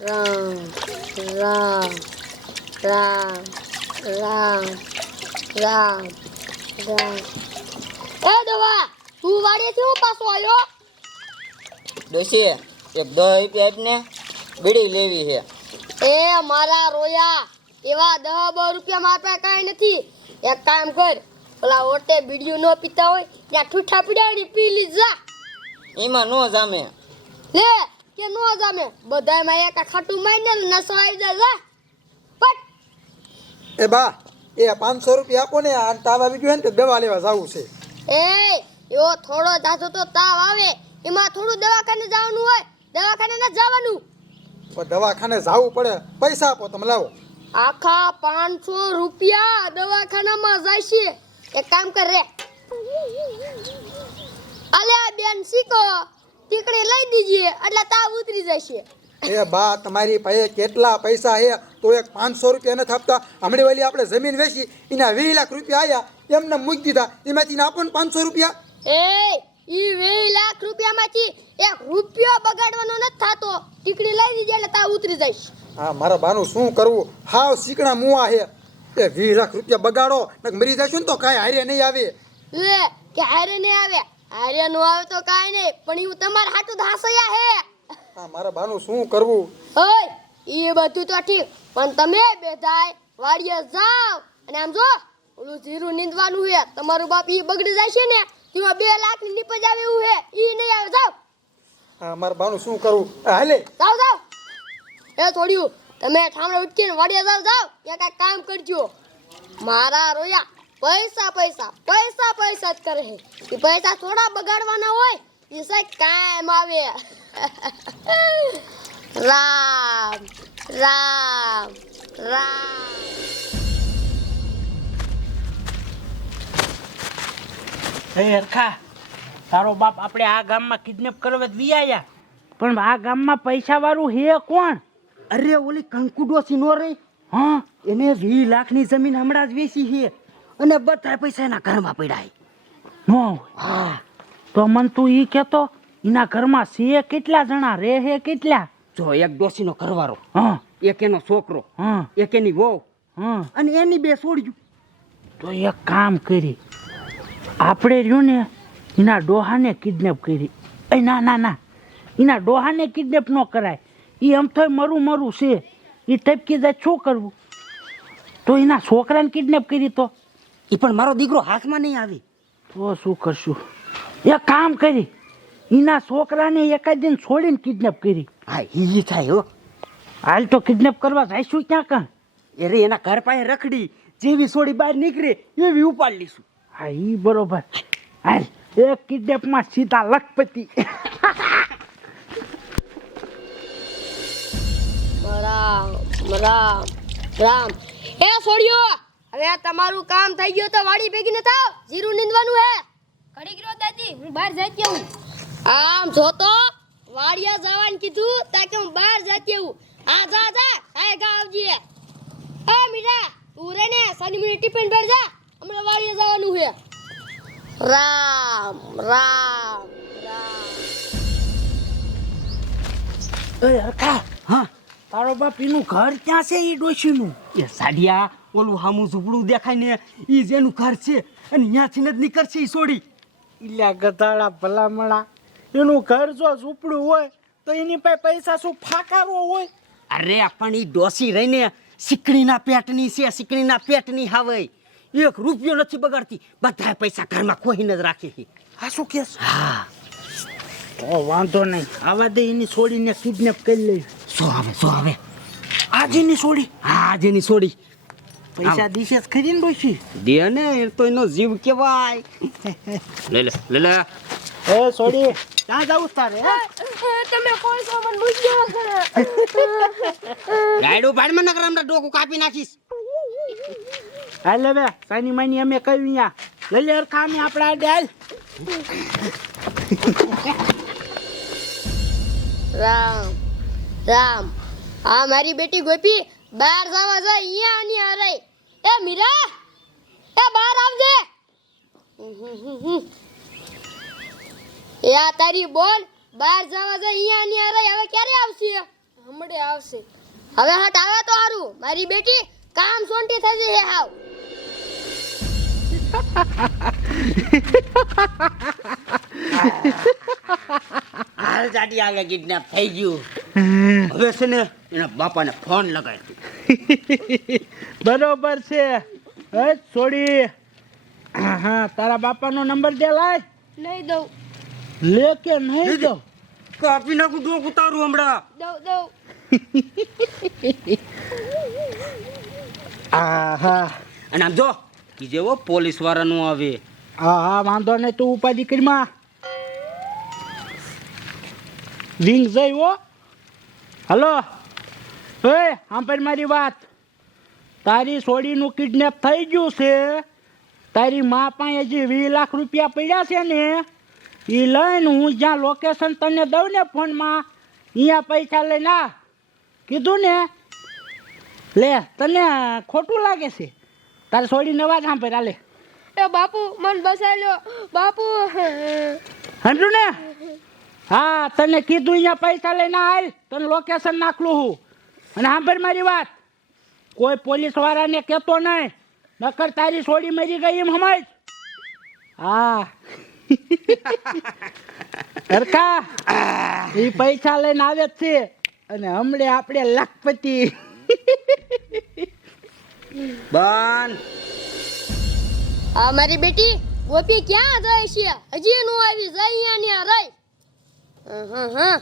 રામ રામ રામ રામ રામ રામ એ દવા તું વાડીએથી હું પાછો આવ્યો? ડોશી એક 10 રૂપિયા આપને, બીડી લેવી છે. એ મારા રોયા, એવા 10 રૂપિયા મારા પાસે કાંઈ નથી. એક કામ કર, ઓલા ઓટે બીડીઓ ન પીતા હોય ત્યાં ઠૂઠા પીડાડી પી લીધા. એમાં નો જામે. લે કે નો જામે, બધાયમાં એક ખાટું મારીને નસો આવી જાય. પટ એ બા એ 500 રૂપિયા આપો ને, આ તાવ આવી ગયો ને તો દવા લેવા જવું છે. એ એવો થોડો જાજો તો તાવ આવે, એમાં થોડું દવાખાને જવાનું હોય, દવાખાને ન જવાનું. પણ દવાખાને જવું પડે, પૈસા આપો તમે લાવો. આખા 500 રૂપિયા દવાખાનામાં જાય છે. એક કામ કર રે, અલે આ બેન શીખો ટીકડી લઈ દીજીએ એટલે તાવ ઉતરી જશે. એ બા તમારી પાસે કેટલા પૈસા છે તો એક 500 રૂપિયા નથી આપતા? હમણાં વાલી આપણે જમીન વેચી એના 20 લાખ રૂપિયા આવ્યા, એમને મૂકી દીધા, એમાંથી આપો ને 500 રૂપિયા. એ ઈ 20 લાખ રૂપિયામાંથી 1 રૂપિયો બગાડવાનો નથી થાતો. ટીકડી લઈ દીજે એટલે તાવ ઉતરી જશે. હા મારા બાનું શું કરવું, હાવ શીકણા મુવા છે. એ 20 લાખ રૂપિયા બગાડો ને મરી જશો ને તો કાંઈ હારે નહીં આવે. લે કે હારે નહીં આવે, હારે નો આવે તો કાંઈ નહીં, પણ એવું તમારા હાટું ધાસયા હે. હા મારા બાનું શું કરવું? ઓય એ બધું તો ઠીક, પણ તમે બેધાય વાડીએ જાવ અને આમ જો ઓલું જીરું નીંદવાનું છે. તમારું બાપ ઈ બગડી જાય છે ને તેમાં 2 લાખ ની નીપજ આવે એવું છે, ઈ નહીં આવે. જાવ. હા મારા બાનું શું કરવું? હાલે જાવ જાવ. એ થોડ્યું તમે ઠામડે ઉઠીને વાડીએ જાવ. જાવ ત્યાં કાંઈક કામ કરજો. મારા રોયા પૈસા પૈસા પૈસા પૈસા જ કરે છે. એ પૈસા થોડા બગાડવાના હોય, એ સાહેબ કામ આવે. રામ રામ રામ. હે હરખા, તારો બાપ આપણે આ ગામમાં કિડનેપ કરવા જ વિયાયા, પણ આ ગામમાં પૈસા વાળું હે કોણ? અરે ઓલી કંકુડોસી નો રહી, હા એને 20 લાખની જમીન હમણાં જ વેચી છે અને બધા પૈસા એના ઘરમાં પડ્યા. નો હા તો મન તું ઈ કહેતો એના ઘરમાં છે કેટલા જણા રહે હે કેટલા? જો એક ડોસીનો ઘરવાળો, હા એક એનો છોકરો, હા એક એની વહુ હા. અને એની 2 છોડ્યું. તો એક કામ કરી, આપણે રહ્યું ને એના ડોહાને કિડનેપ કરી. એ ના ના ના, એના ડોહાને કિડનેપ ન કરાય, એ આમ તો મરું છે, એ ટપકી જાય શું કરવું? તો એના છોકરાને કિડનેપ કરી તો એ પણ મારો દીકરો હાથમાં નહીં આવે. તો શું કરશું? એક કામ કરી, એના છોકરાને એકાદ દિન છોડીને કિડનેપ કરી. હા ઈ થાય હો. હાલ તો કિડનેપ કરવા જઈશું ક્યાં કાં? અરે એના ઘર પાસે રખડી, જેવી છોડી બહાર નીકળે એવી ઉપાડ લઈશું. હા ઈ બરોબર. હાલ એક કિડનેપમાં સીધા લખપતિ. રામ રામ રામ. એ છોડ્યો, હવે તમારું કામ થઈ ગયું તો વાડી ભેગી ન થાવ, જીરું નીંદવાનું હે. ઘડી ગયો દાદી, હું બહાર જતી આવું. આમ જોતો વાડીએ જવાનું કીધું તાકે હું બહાર જતી આવું. હા જા જા, કાય ગા આવજે. એ મીરા તું રે ને સાની મિનિટ ટિફિન ભર જા, હમણાં વાડીએ જવાનું હે. રામ રામ રામ. અરે હરખા, હા તારો બાપ એનું ઘર ક્યાં છે? એ ડોશીનું એ સાડિયા ઓલું હામું ઝૂંપડું દેખાય ને ઈ જ એનું ઘર છે અને ત્યાંથી જ નીકળશે ઈ છોડી. ઇલ્યા ગધાડા ભલામણા, એનું ઘર જો ઝૂંપડું હોય તો એની પાસે પૈસા શું ફાકારો હોય? અરે પણ ઈ ડોસી રહીને સિકણીના પેટની છે, સિકણીના પેટની હાવે. 1 રૂપિયો નથી બગાડતી, બધા પૈસા ઘરમાં ખોઈને જ રાખે છે. આ શું કેસ? હા તો વાંધો નહીં, આવા દે એની છોડીને કિડનેપ કરી લઈ. શું આવે આજની છોડી હા જેની છોડી પૈસા દીશે જ ખરી ને ડોશી? દે ને, એ તો એનો જીવ કેવાય. લે લે એ છોડી ક્યાં જાવું તારે? તમે કોઈ સામાન મૂક્યો છે? ગાયડું ભાડમાં નકર હમણાં ડોકું કાપી નાખીશ. હાલ હવે સાની માની અમે કહ્યું અહીંયા લઈ લે હરખા, અમે આપણા આડે હાલ. રામ રામ. આ મારી બેટી ગોપી બહાર જવા જાય, અહીંયા આની હારે. એ મીરા, એ બહાર આવજે. એ આ તારી બોલ બહાર જવા જાય, અહીંયા આની હારે. હવે ક્યારે આવશે? હમણે આવશે. હવે હટ આવે તો હારું. મારી બેટી કામ સોંટી થઈ જશે હાવ. હાલ જાડી આગળ કિડનેપ થઈ ગયું. હવે છે ને એના બાપાને ફોન લગાડી. બરોબર છે. હે છોડી, હા તારા બાપાનો નંબર દે લાય. નહીં દઉં. લે કે નહીં દો? કાપી નાખું ડોક ઉતારું હમણાં. દઉં. હા અને આમ જો ઈ જેવો પોલીસ વાળાનું આવે. હા વાંધો નહીં, તું ઉપાધિ કરીમાં રિંગ જઈ હો. હલો એ સાંભળ મારી વાત. તારી છોડીનું કિડનેપ થઈ ગયું છે. તારી મા પાસે જે 20 લાખ રૂપિયા પડ્યા છે ને એ લઈને હું જ્યાં લોકેશન તને દઉં ને ફોનમાં અહીંયા પૈસા લઈને આ. કીધું ને લે, તને ખોટું લાગે છે? તારે છોડીને અવાજ સાંભળ. હાલે એ બાપુ મન બસાઈ લો બાપુ. સમજુ ને? હા તને કીધું અહીંયા પૈસા લઈને હાલ, તને લોકેશન નાખલું હું. અને સાંભળ મારી વાત, કોઈ પોલીસ વાળાને કહેતો નહીં, નકર તારી છોડી મરી ગઈ એમ સમજ. હા હરખા એ પૈસા લઈને આવે જ છે અને હમણે આપણે લાખપતિ. બન આ મારી બેટી ગોપી ક્યાં જાય છે? હજી નો આવી. જાય અહીંયા ને રહી. હા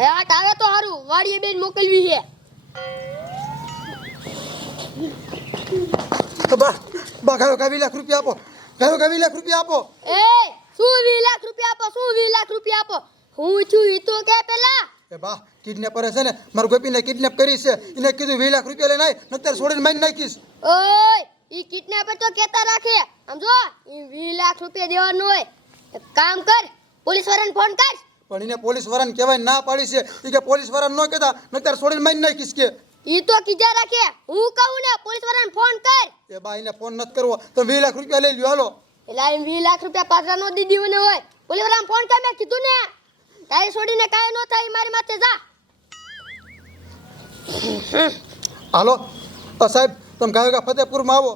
હયાટ આવે તો હારું. વાડીએ બેન મોકલવી છે. બા બા ગાયો 20 લાખ રૂપિયા આપો. ગાયો 20 લાખ રૂપિયા આપો. એ શું 20 લાખ રૂપિયા આપો? શું 20 લાખ રૂપિયા આપો? હું છું ઈ તો કે પેલા. એ બા કિડનેપરે છે ને મારા ગોપીને કિડનેપ કરી છે. એને કીધું 20 લાખ રૂપિયા લઈને આય, નકર છોડીને મારી નાખીશ. ઓય ઈ કિડનેપર તો કેતા રાખે. સમજો ઈ 20 લાખ રૂપિયા દેવાનું હોય. એક કામ કર, પોલીસ વાળાને ફોન કર. પણ એને પોલીસ વાળાને કહેવાય ના પાડી છે. એ કે પોલીસ વાળાને ન કહેતા, નકર છોડીને મારી નાખીશ કે. ઈ તો કીજા રાખે. હું કહું ને પોલીસ વાળાને ફોન કર. એ બા એને ફોન નથી કરવો તો 20 લાખ રૂપિયા લઈ લ્યો. હાલો એલા એમ 20 લાખ રૂપિયા પાછા નો દીધી મને હોય. પોલીસ વાળાને ફોન કર. મેં કીધું ને તારી છોડીને કાંઈ નો થાય. મારી માથે જા. હાલો સાહેબ, તમે ગાયો ફતેપુરમાં આવો.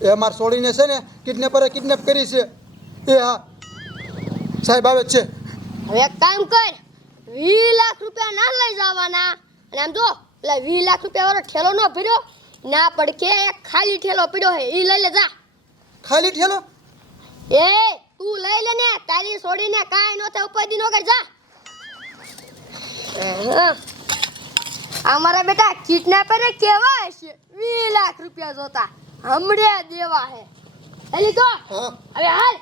એ મારે છોડીને છે ને કિડનેપરે કિડનેપ કરી છે. એ હા સાહેબ આવે જ છે. હવે એક કામ કર, 20 લાખ રૂપિયા ના લઈ જવાના. અને આમ જો એટલે 20 લાખ રૂપિયા વાળો ઠેલો નો ભર્યો ના પડકે એક ખાલી ઠેલો પડ્યો હે ઈ લઈ લે જા. ખાલી ઠેલો? એ તું લઈ લે ને, તારી છોડીને કાંઈ નો થાય. ઉપાધિ નો કર જા. અમારા બેટા કિડનેપરે કેવા હશે 20 લાખ રૂપિયા જોતા હમણે દેવા હે. એલી તો હા હવે હાલ.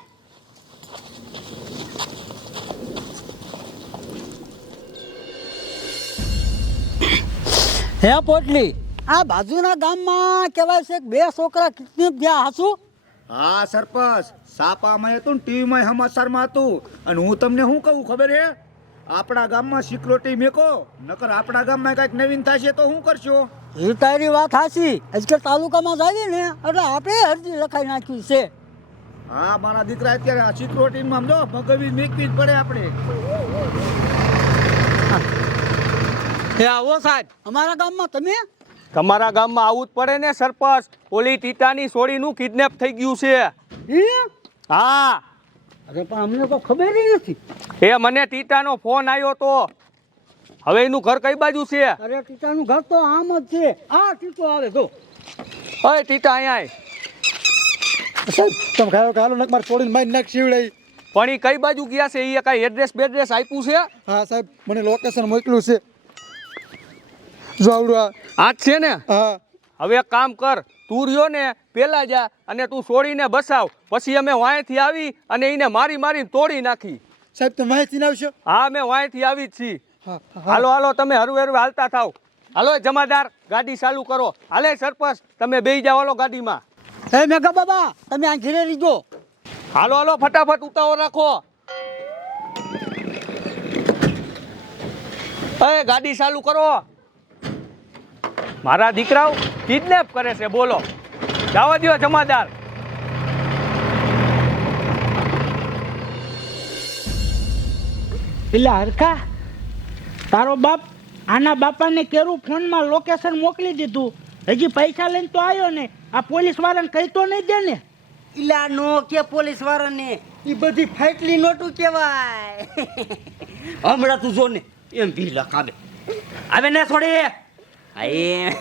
હે પોટલી, આ બાજુના ગામમાં કહેવાય છે કે 2 છોકરા કિડનેપ ગયા હશું. હા સરપંચ, સાપામાં હતું ને ટીવીમાં સમાચારમાં હતું. અને હું તમને શું કહું ખબર હે? આપણા ગામમાં સિક્યોરિટી મેકો, નકર આપણા ગામમાં કાંઈક નવીન થશે તો શું કરશો? એ તારી વાત સાચી. આજકાલ તાલુકામાં જાવી ને એટલે આપણે અરજી લખાઈ નાખ્યું છે. હા મારા દીકરા અત્યારે આ સિક્યોરિટીમાં સમજો ભગવી મેકવી જ પડે આપણે. હે આવો સાહેબ, અમારા ગામમાં તમે? તમારા ગામમાં આવું જ પડે ને સરપંચ. ઓલી ટીટાની છોડીનું કિડનેપ થઈ ગયું છે. હે? હા અરે પણ અમને કોઈ ખબર નથી. એ મને ટીટાનો ફોન આવ્યો તો. હવે એનું ઘર કઈ બાજુ છે? અરે ટીટાનું ઘર તો આમ જ છે. આ ટીટો આવે જો. ઓય ટીટા અહીંયા આય. સાહેબ તમે ગાયો હાલો, નક મારે છોડીને મારી નાખ શિવડાઈ. પણ એ કઈ બાજુ ગયા છે? એ કઈ એડ્રેસ બેડ્રેસ આપ્યું છે? હા સાહેબ મને લોકેશન મોકલ્યું છે. જો આવડું આ જ છે ને? હા હવે એક કામ કર, તું રહ્યો ને પેલા જા અને તું છોડીને બસાવ. પછી અમે વાંયથી આવી અને એને મારીને તોડી નાખી. સાહેબ તમે માહિતી આવશો? હા અમે વાંયથી આવી જ છીએ. હા હાલો તમે હરવે હાલતા થાવ. હાલો જમાદાર ગાડી ચાલુ કરો. હાલે સરપંચ તમે બેસી જાઓ હાલો ગાડીમાં. હે મેઘા બાબા, તમે આ ઘરે રીજો. હાલો ફટાફટ ઉતાવળ રાખો. એ ગાડી ચાલુ કરો. મારા દીકરાઓ કિડનેપ કરે છે બોલો. જવા દ્યો જમાદાર. એટલે હરખા તારો બાપ આના બાપાને કેરું ફોનમાં લોકેશન મોકલી દીધું, હજી પૈસા લઈને તો આવ્યો ને. આ પોલીસ વાળાને કહી તો નહીં દે ને? ઇલા નો કે પોલીસ વાળાને ઈ બધી ફાટલી નોટું કહેવાય. હમણાં તું જો ને એમ ભી લખાવે આવે ને છોડી. આય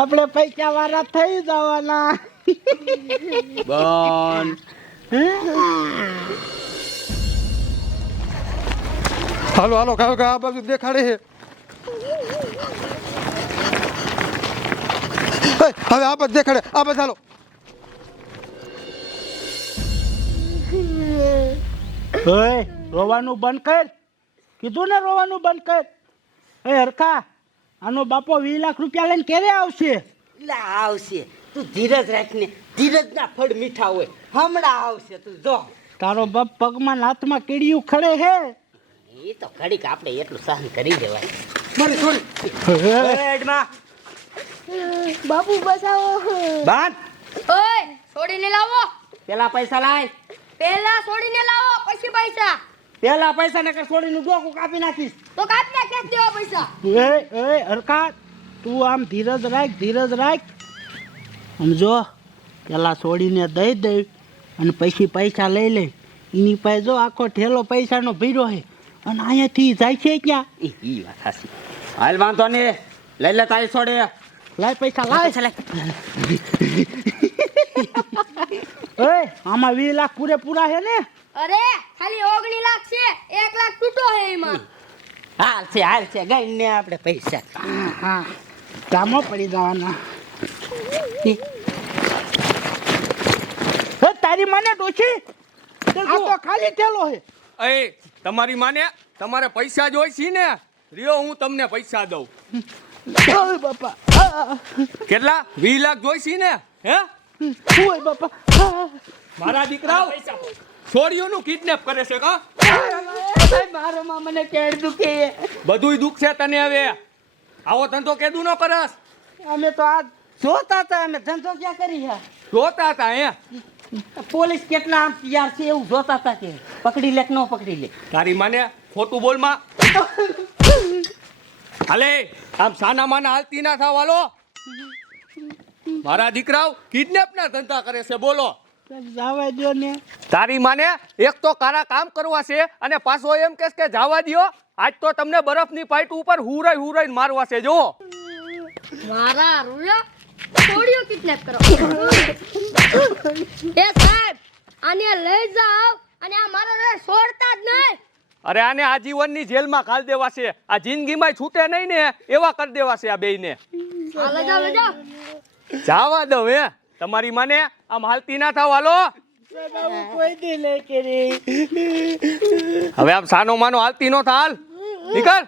આપણે પૈસા વાળા થઈ જવાના. બોન હાલો હાલો કાકા આ બાજુ દેખાડે છે. હવે આ બાજુ દેખાડે, આ બાજુ હાલો. ઓય રોવાનું બંધ કર, કીધું ને રોવાનું બંધ કર. એ હરખા, આનો બાપો 20 લાખ રૂપિયા લઈને ક્યારે આવશે? લા આવશે, તું ધીરજ રાખ ને. ધીરજના ફળ મીઠા હોય, હમણાં આવશે તું જો. તારો બાપ પગમાં ને હાથમાં કીડિયું ખડે હે. એ તો ઘડીક આપણે એટલું સહન કરી દેવાય. મારી છોડી એડમાં બાપુ બસાવો. બાંધ ઓય છોડીને લાવો. પેલા પૈસા લાય. પહેલા છોડીને લાવો પછી પૈસા. પેલા પૈસા ને છોડીનું ડોકું કાપી નાખીશ. તો કાપને કેસ દેવા પૈસા. એ હરખા, તું આમ ધીરજ રાખ, ધીરજ રાખ. સમજો, પેલા છોડીને દઈ દે અને પછી પૈસા લઈ લે. એની પાસે જો આખો ઠેલો પૈસાનો ભર્યો છે અને અહીંયાથી જાય છે ક્યાં? ઈ વાત હાસી. હાલ વાંધો ને, લઈ લે તારી છોડે. લાય પૈસા લાય. ઓય આમાં 20 લાખ પૂરેપૂરા છે ને? અરે ખાલી 19 લાખ છે, 1 લાખ તૂટો હે એમાં. હાલ છે ગઈ ને આપણે પૈસા. હા, કામો પડી જવાના. હે તારી માને ડોશી, આ તો ખાલી ઠેલો છે. એ તમારી માને તમારે પૈસા જોઈ છે ને? રિયો હું તમને પૈસા દઉં. ઓય બાપા, કેટલા? 20 લાખ જોઈ છે ને? હે ઓય બાપા, મારા દીકરાઓ છોડીઓનું કિડનેપ કરે છે કા? મારો માં મને કેડ દુખે. બધુંય દુઃખ છે તને. હવે આવો ધંધો કેદું ન કરસ. અમે તો આ જોતા હતા, અમે ધંધો ક્યાં કરી છે? જોતા હતા હે? પોલીસ કેટલા આમ તૈયાર છે એવું જોતા હતા કે પકડી લે કે ન પકડી લે. તારી માને ખોટું બોલમાં. હાલે આમ સાના માના હાલતી ના થાવ. હાલો, મારા દીકરાઓ કિડનેપ ના ધંધા કરે છે. બોલો, જવા દો ને. તારી માને એક તો કારા કામ કરવા છે અને પાછો એમ કહેશ કે જવા દ્યો. આજ તો તમને બરફની પાઇટ ઉપર હુરાઈ મારવા છે. જો મારા રૂયા છોડીઓ કિડનેપ કરો. એ સાહેબ આને લઈ જાઓ અને આ મારો રે છોડતા જ નહીં. અરે આને આજીવનની જેલમાં ઘાલ દેવા છે. આ જિંદગીમાં છૂટે નહીં ને એવા કરી દેવા છે આ બેયને. લઈ જાઓ. જાવા દો. હે તમારી માને આમ હાલતી ના થાવ. હાલો, કોઈ દી નહીં કરી. હવે આમ સાનો માનો હાલતી નો થાલ. નીકળ.